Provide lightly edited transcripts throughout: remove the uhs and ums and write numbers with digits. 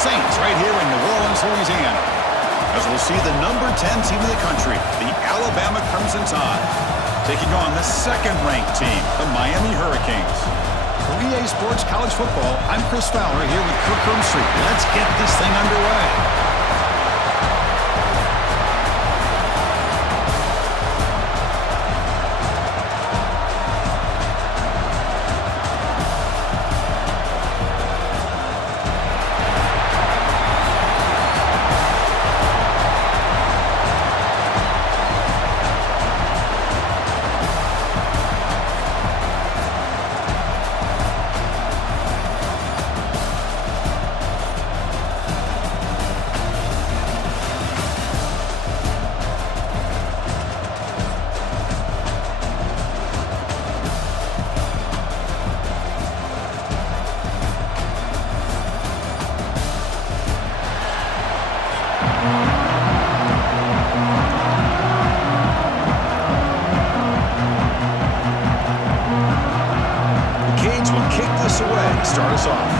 Saints right here in New Orleans, Louisiana. As we'll see the number 10 team in the country, the Alabama Crimson Tide, taking on the second-ranked team, the Miami Hurricanes. For EA Sports College Football, I'm Chris Fowler here with Kirk Herbstreit. Let's get this thing underway. Start us off.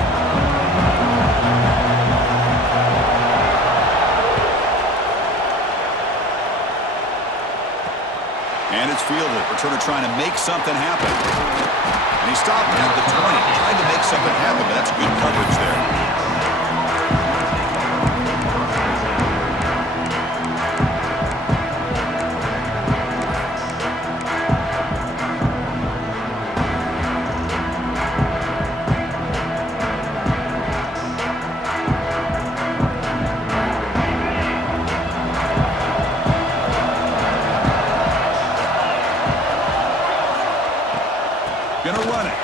And it's fielded. Returner trying to make something happen. And he stopped at the 20, trying to make something happen, but that's good coverage there.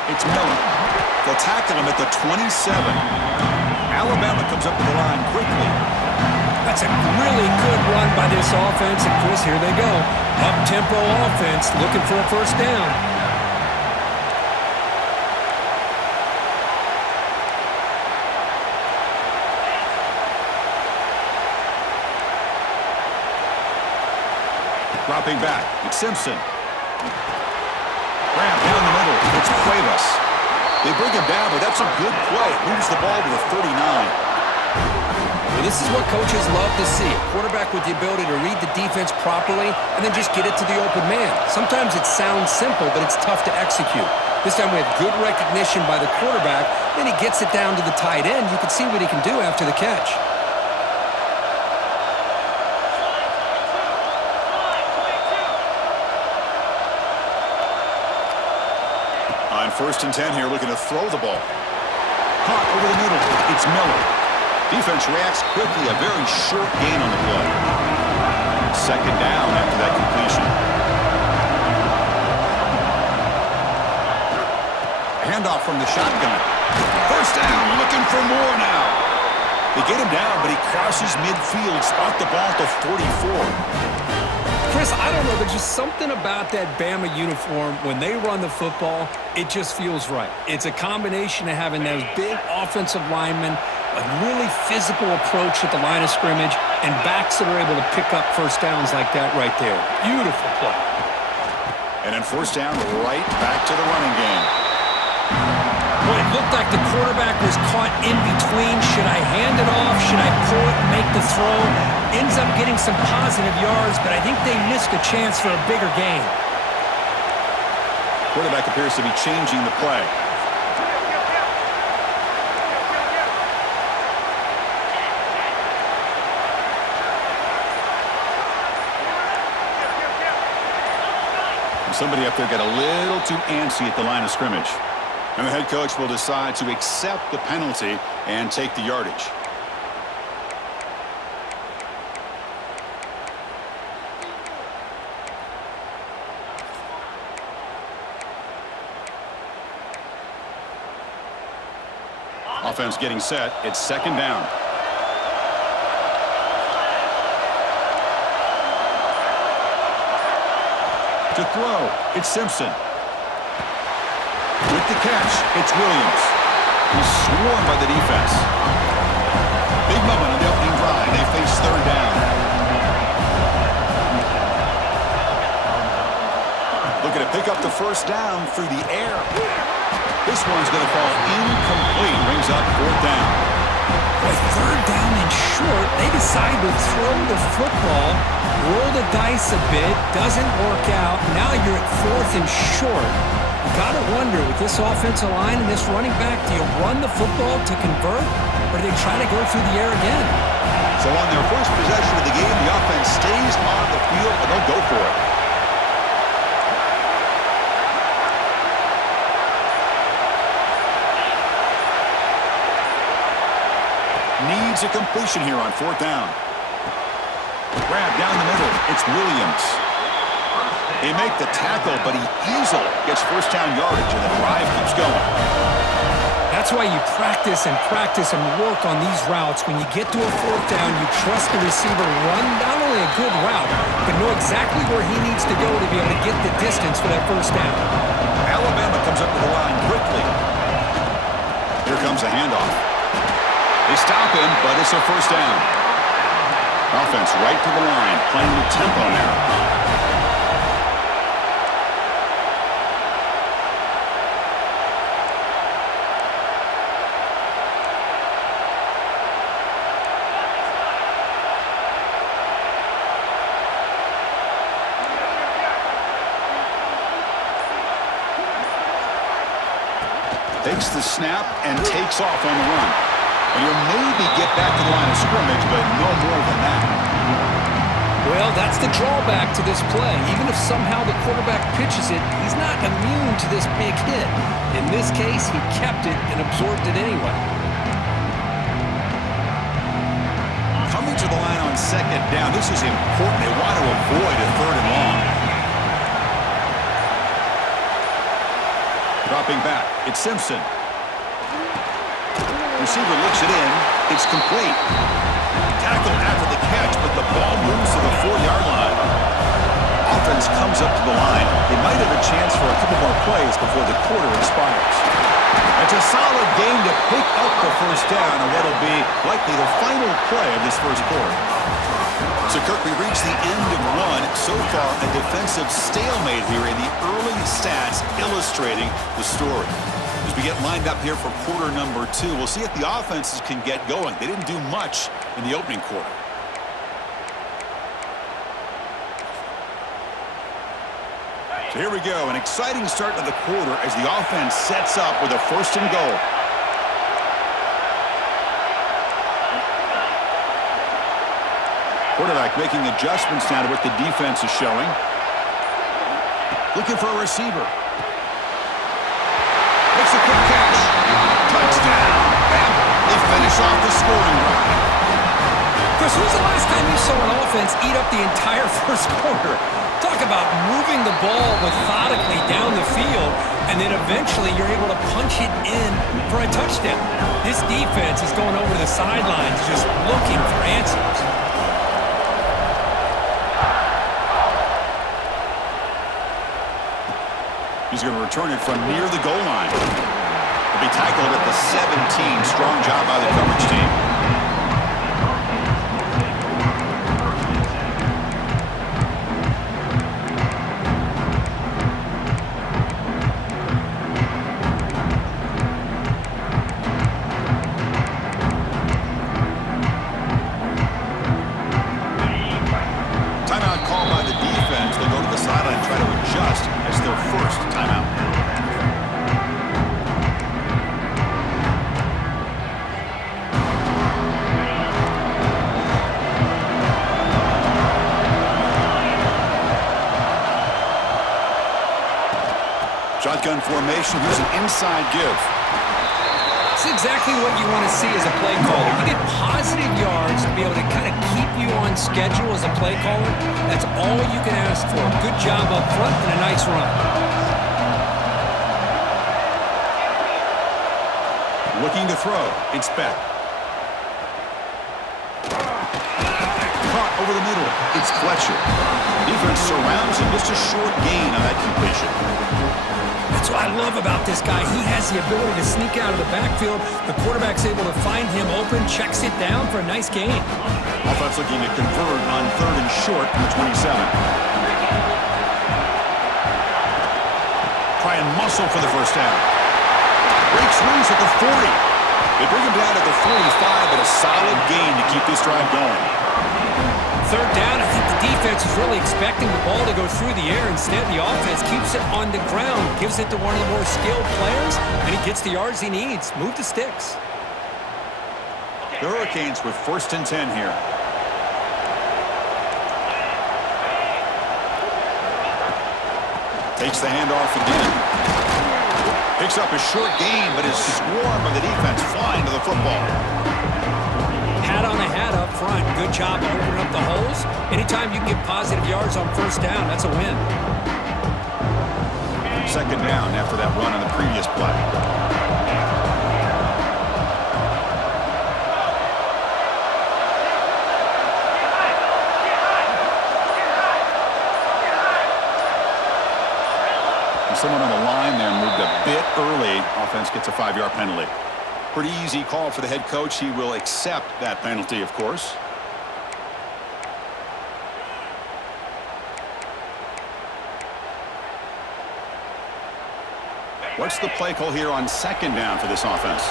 It's Miller. They'll tackle him at the 27. Alabama comes up to the line quickly. That's a really good run by this offense. And Chris, here they go. Up-tempo offense looking for a first down. Dropping back. It's Simpson. Ram down the middle. It's Cuevas. They bring him down, but that's a good play. Moves the ball to the 39. Well, this is what coaches love to see. A quarterback with the ability to read the defense properly and then just get it to the open man. Sometimes it sounds simple, but it's tough to execute. This time we have good recognition by the quarterback. Then he gets it down to the tight end. You can see what he can do after the catch. On 1st and 10 here, looking to throw the ball. Caught over the middle. It's Miller. Defense reacts quickly. A very short gain on the play. Second down after that completion. Handoff from the shotgun. First down. Looking for more now. They get him down, but he crosses midfield. Spot the ball at the 44. Chris, I don't know. There's just something about that Bama uniform. When they run the football, it just feels right. It's a combination of having those big offensive linemen, a really physical approach at the line of scrimmage, and backs that are able to pick up first downs like that right there. Beautiful play. And then first down, right back to the running game. Well, it looked like the quarterback was caught in between. Should I hand it off? Should I pull it and make the throw? Ends up getting some positive yards, but I think they missed a chance for a bigger gain. Quarterback appears to be changing the play. Somebody up there got a little too antsy at the line of scrimmage. And the head coach will decide to accept the penalty and take the yardage. Offense getting set. It's second down. To throw, it's Simpson. With the catch, it's Williams. He's swarmed by the defense. Big moment on the opening drive. They face third down. Looking to pick up the first down through the air. This one's going to fall incomplete. Brings up fourth down. Boy, 3rd to throw the football, roll the dice a bit, doesn't work out. Now you're at 4th and short. You got to wonder, with this offensive line and this running back, do you run the football to convert, or do they try to go through the air again? So on their first possession of the game, the offense stays on the field, and they'll go for it. Needs a completion here on 4th down. Grab down the middle. It's Williams. They make the tackle, but he easily gets first down yardage, and the drive keeps going. That's why you practice and work on these routes. When you get to a 4th down, you trust the receiver run not only a good route, but know exactly where he needs to go to be able to get the distance for that first down. Alabama comes up to the line quickly. Here comes a handoff. They stop him, but it's a first down. Offense right to the line, playing with tempo now. Takes the snap and takes off on the run. And he'll maybe get back to the line of scrimmage, but no more than that. Well, that's the drawback to this play. Even if somehow the quarterback pitches it, he's not immune to this big hit. In this case, he kept it and absorbed it anyway. Coming to the line on 2nd down, this is important. They want to avoid a 3rd and long. Dropping back, it's Simpson. Receiver looks it in. It's complete. Tackle after the catch, but the ball moves to the 4-yard line. Offense comes up to the line. They might have a chance for a couple more plays before the quarter expires. It's a solid game to pick up the first down on what will be likely the final play of this first quarter. So, Kirk, we reach the end of one. So far, a defensive stalemate here in the early stats illustrating the story. As we get lined up here for quarter number 2, we'll see if the offenses can get going. They didn't do much in the opening quarter. So here we go, an exciting start to the quarter as the offense sets up with a 1st and goal. Quarterback making adjustments now to what the defense is showing. Looking for a receiver. It's a quick catch. Touchdown. Bama. They finish off the scoring drive. Chris, when's the last time you saw an offense eat up the entire first quarter? Talk about moving the ball methodically down the field, and then eventually you're able to punch it in for a touchdown. This defense is going over to the sidelines just looking for answers. He's going to return it from near the goal line. He'll be tackled at the 17. Strong job by the coverage team. Timeout called by the defense. They'll go to the sideline and try to adjust as their first timeout. Shotgun formation. Here's an inside give. It's exactly what you want to see as a play caller. You get positive yards to be able to kind of keep you on schedule as a play caller. That's all you can ask for. Good job up front and a nice run. Looking to throw. It's Beck. Caught over the middle. It's Fletcher. Defense surrounds him. Just a short gain on that completion. That's what I love about this guy. He has the ability to sneak out of the backfield. The quarterback's able to find him open, checks it down for a nice gain. Offense looking to convert on 3rd and short from the 27. Try and muscle for the first down. Breaks loose at the 40. They bring him down to the 45, but a solid gain to keep this drive going. Third down, I think the defense is really expecting the ball to go through the air. Instead, the offense keeps it on the ground, gives it to one of the more skilled players, and he gets the yards he needs. Move the sticks. The Hurricanes with 1st and 10 here. Takes the handoff again. Picks up a short gain, but his swarm of the defense flying to the football. Hat on a hat up front. Good job opening up the holes. Anytime you can get positive yards on 1st down, that's a win. 2nd down after that run on the previous play. Someone on the line there moved a bit early. Offense gets a 5-yard penalty. Pretty easy call for the head coach. He will accept that penalty, of course. What's the play call here on 2nd down for this offense?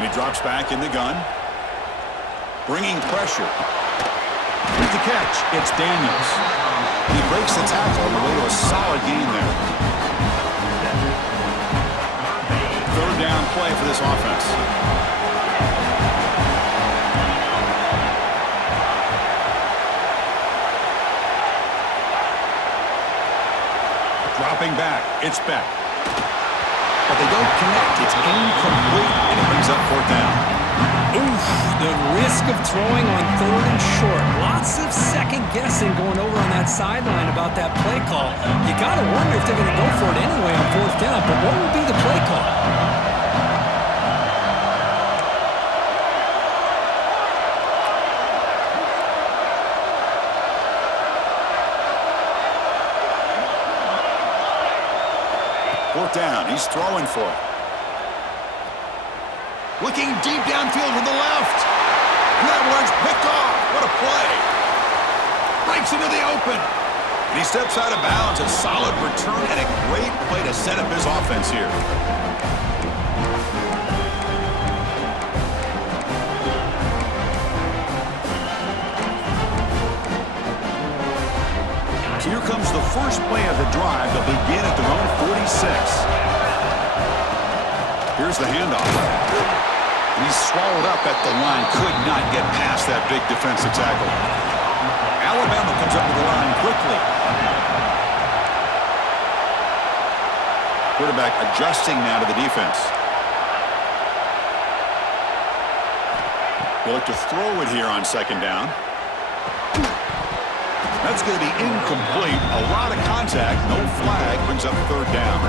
And he drops back in the gun. Bringing pressure. With the catch, it's Daniels. He breaks the tackle on the way to a solid gain there. 3rd down play for this offense. Dropping back, it's Beck. But they don't connect. It's incomplete, and it brings up 4th down. Oof, the risk of throwing on 3rd and short. Lots of second guessing going over on that sideline about that play call. You got to wonder if they're going to go for it anyway on 4th down, but what will be the play call? Fourth down, he's throwing for it. Looking deep downfield to the left. And that one's picked off. What a play. Breaks into the open. And he steps out of bounds. A solid return and a great play to set up his offense here. So here comes the first play of the drive. They'll begin at their own 46. Here's the handoff. He's swallowed up at the line. Could not get past that big defensive tackle. Alabama comes up to the line quickly. Quarterback adjusting now to the defense. They look to throw it here on 2nd down. That's going to be incomplete. A lot of contact. No flag. Brings up 3rd down.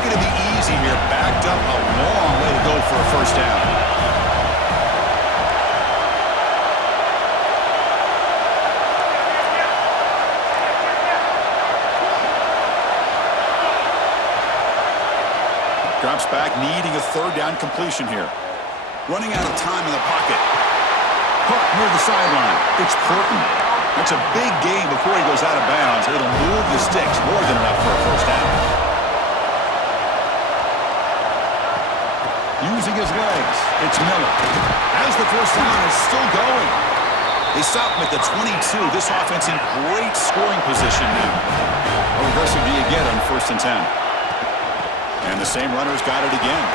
Going to be easy here. Backed up a long way to go for a 1st down. Drops back, needing a 3rd down completion here. Running out of time in the pocket. Caught near the sideline. It's Horton. That's a big gain before he goes out of bounds. It'll move the sticks more than enough for a 1st down. Using his legs, it's Miller. As the 1st down is still going. They stop him at the 22. This offense in great scoring position now. How aggressive do you get on 1st and 10? And the same runner's got it again.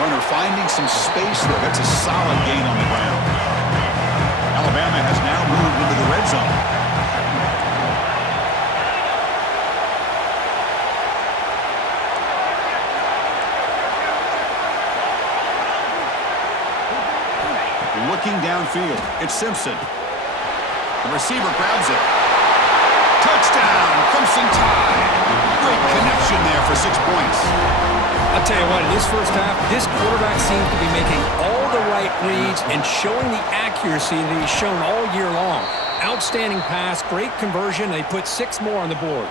Runner finding some space there. That's a solid gain on the ground. Alabama has now moved into the red zone. Looking downfield, it's Simpson. The receiver grabs it. Touchdown, Crimson Tide. Great connection there for 6 points. I'll tell you what, in this 1st half, this quarterback seems to be making all the right reads and showing the accuracy that he's shown all year long. Outstanding pass, great conversion. They put 6 more on the board.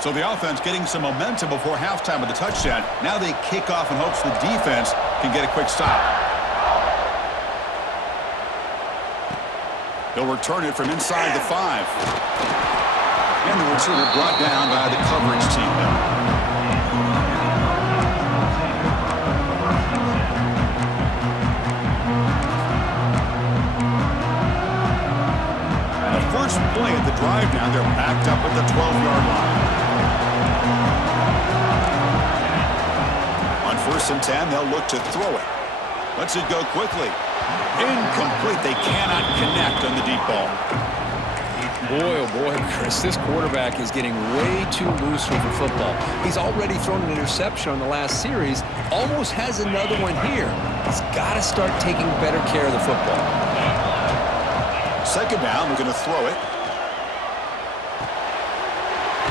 So the offense getting some momentum before halftime with the touchdown. Now they kick off in hopes the defense can get a quick stop. He'll return it from inside the 5. And the returner brought down by the coverage team now. First play at the drive now, they're backed up at the 12-yard line. On 1st and 10, they'll look to throw it. Lets it go quickly. Incomplete. They cannot connect on the deep ball. Boy, oh boy, Chris, this quarterback is getting way too loose with the football. He's already thrown an interception on the last series, almost has another one here. He's got to start taking better care of the football. Second down, we're going to throw it.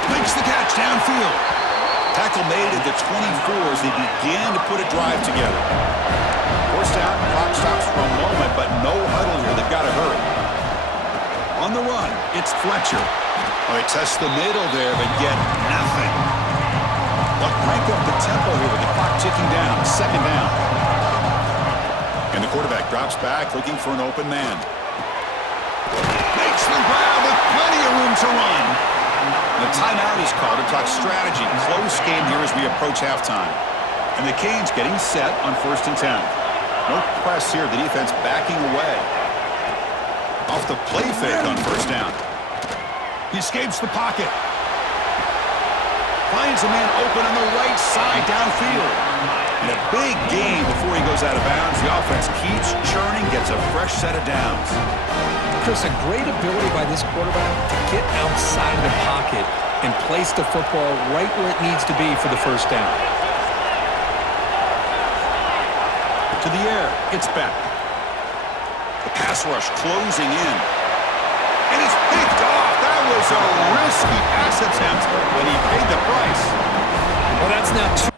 Makes the catch downfield. Tackle made at the 24 as they begin to put a drive together. Forced down, clock stops for a moment, but no huddle here. They've got to hurry. On the run, it's Fletcher. Oh, they test the middle there, but get nothing. They'll crank up the tempo here with the clock ticking down. Second down. And the quarterback drops back, looking for an open man. Makes the grab with plenty of room to run. The timeout is called to talk strategy. Close game here as we approach halftime. And the Canes getting set on 1st and 10. No press here. The defense backing away. Off the play fake on 1st down. He escapes the pocket. Finds a man open on the right side downfield. And a big gain before he goes out of bounds. The offense keeps churning, gets a fresh set of downs. Chris, a great ability by this quarterback to get outside of the pocket and place the football right where it needs to be for the 1st down. To the air, it's back. The pass rush closing in. And it's picked off. That was a risky pass attempt, but he paid the price. Well, that's now 2.